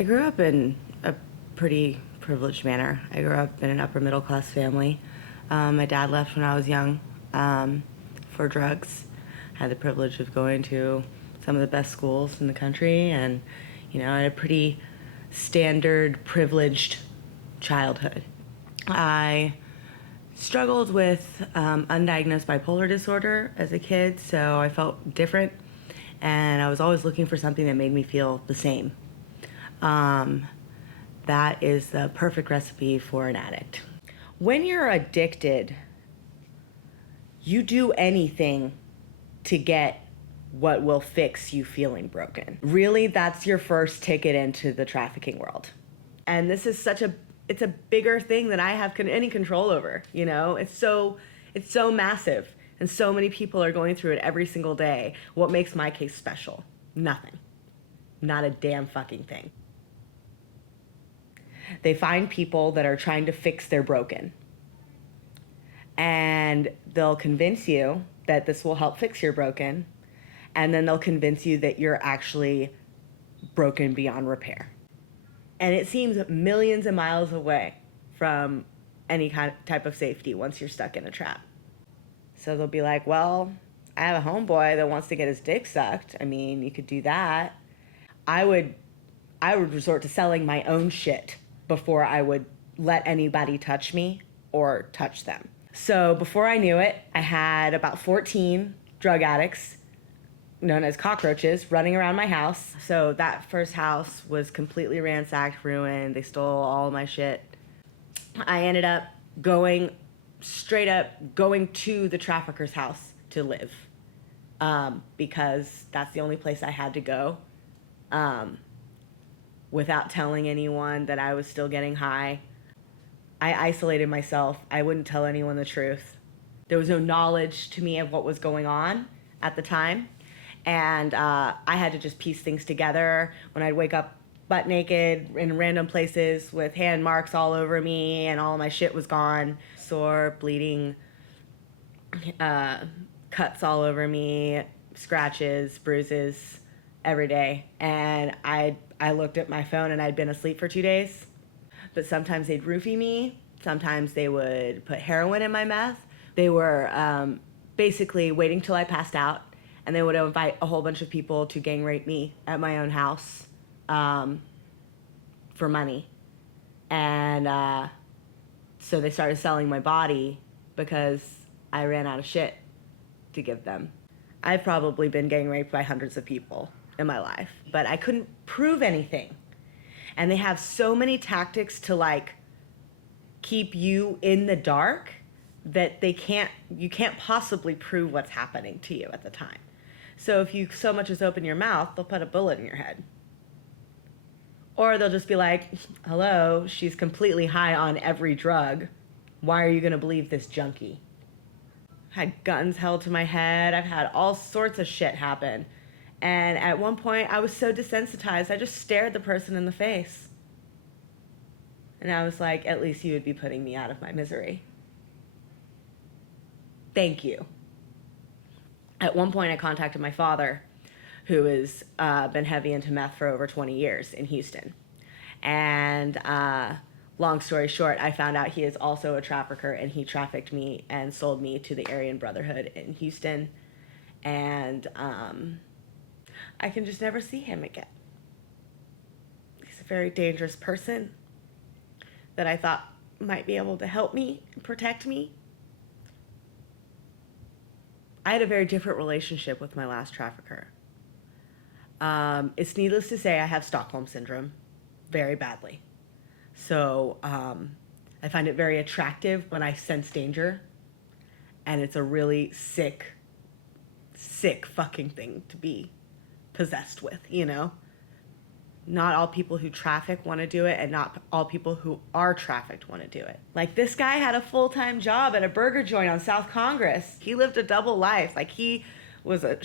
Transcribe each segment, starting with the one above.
I grew up in a pretty privileged manner. I grew up in an upper middle class family. My dad left when I was young for drugs. I had the privilege of going to some of the best schools in the country, and I had a pretty standard privileged childhood. I struggled with undiagnosed bipolar disorder as a kid, so I felt different, and I was always looking for something that made me feel the same. That is the perfect recipe for an addict. When you're addicted, you do anything to get what will fix you feeling broken. Really, that's your first ticket into the trafficking world. And this is it's a bigger thing than I have any control over, It's so massive, and so many people are going through it every single day. What makes my case special? Nothing. Not a damn fucking thing. They find people that are trying to fix their broken. And they'll convince you that this will help fix your broken. And then they'll convince you that you're actually broken beyond repair. And it seems millions of miles away from any type of safety once you're stuck in a trap. So they'll be like, well, I have a homeboy that wants to get his dick sucked. I mean, you could do that. I would resort to selling my own shit before I would let anybody touch me or touch them. So before I knew it, I had about 14 drug addicts, known as cockroaches, running around my house. So that first house was completely ransacked, ruined. They stole all my shit. I ended up going to the trafficker's house to live, because that's the only place I had to go, without telling anyone that I was still getting high. I isolated myself. I wouldn't tell anyone the truth. There was no knowledge to me of what was going on at the time. And I had to just piece things together. When I'd wake up butt naked in random places with hand marks all over me and all my shit was gone. Sore, bleeding, cuts all over me, scratches, bruises every day. And I looked at my phone and I'd been asleep for 2 days. But sometimes they'd roofie me. Sometimes they would put heroin in my mouth. They were basically waiting till I passed out, and they would invite a whole bunch of people to gang rape me at my own house for money. And so they started selling my body because I ran out of shit to give them. I've probably been gang raped by hundreds of people in my life, but I couldn't prove anything. And they have so many tactics to keep you in the dark that you can't possibly prove what's happening to you at the time. So if you so much as open your mouth, they'll put a bullet in your head. Or they'll just be like, hello, she's completely high on every drug. Why are you going to believe this junkie? I had guns held to my head. I've had all sorts of shit happen. And at one point, I was so desensitized, I just stared the person in the face. And I was like, at least you would be putting me out of my misery. Thank you. At one point, I contacted my father, who has been heavy into meth for over 20 years in Houston. And long story short, I found out he is also a trafficker, and he trafficked me and sold me to the Aryan Brotherhood in Houston. And I can just never see him again. He's a very dangerous person that I thought might be able to help me and protect me. I had a very different relationship with my last trafficker. It's needless to say I have Stockholm Syndrome very badly. So I find it very attractive when I sense danger. And it's a really sick fucking thing to be possessed with, Not all people who traffic want to do it, and not all people who are trafficked want to do it. Like, this guy had a full-time job at a burger joint on South Congress. He lived a double life. Like, he was a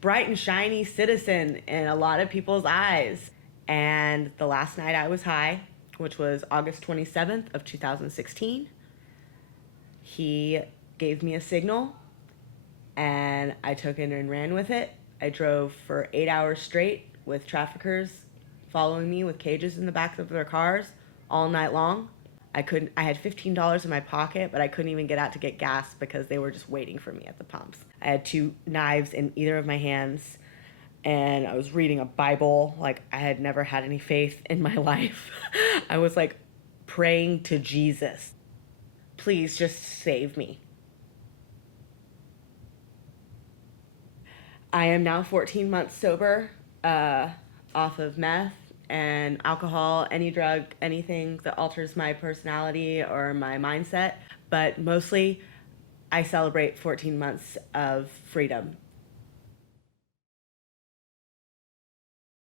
bright and shiny citizen in a lot of people's eyes. And the last night I was high, which was August 27th of 2016, he gave me a signal, and I took it and ran with it. I drove for 8 hours straight with traffickers following me with cages in the back of their cars all night long. I had $15 in my pocket, but I couldn't even get out to get gas because they were just waiting for me at the pumps. I had two knives in either of my hands, and I was reading a Bible like I had never had any faith in my life. I was like praying to Jesus, please just save me. I am now 14 months sober, off of meth and alcohol, any drug, anything that alters my personality or my mindset. But mostly, I celebrate 14 months of freedom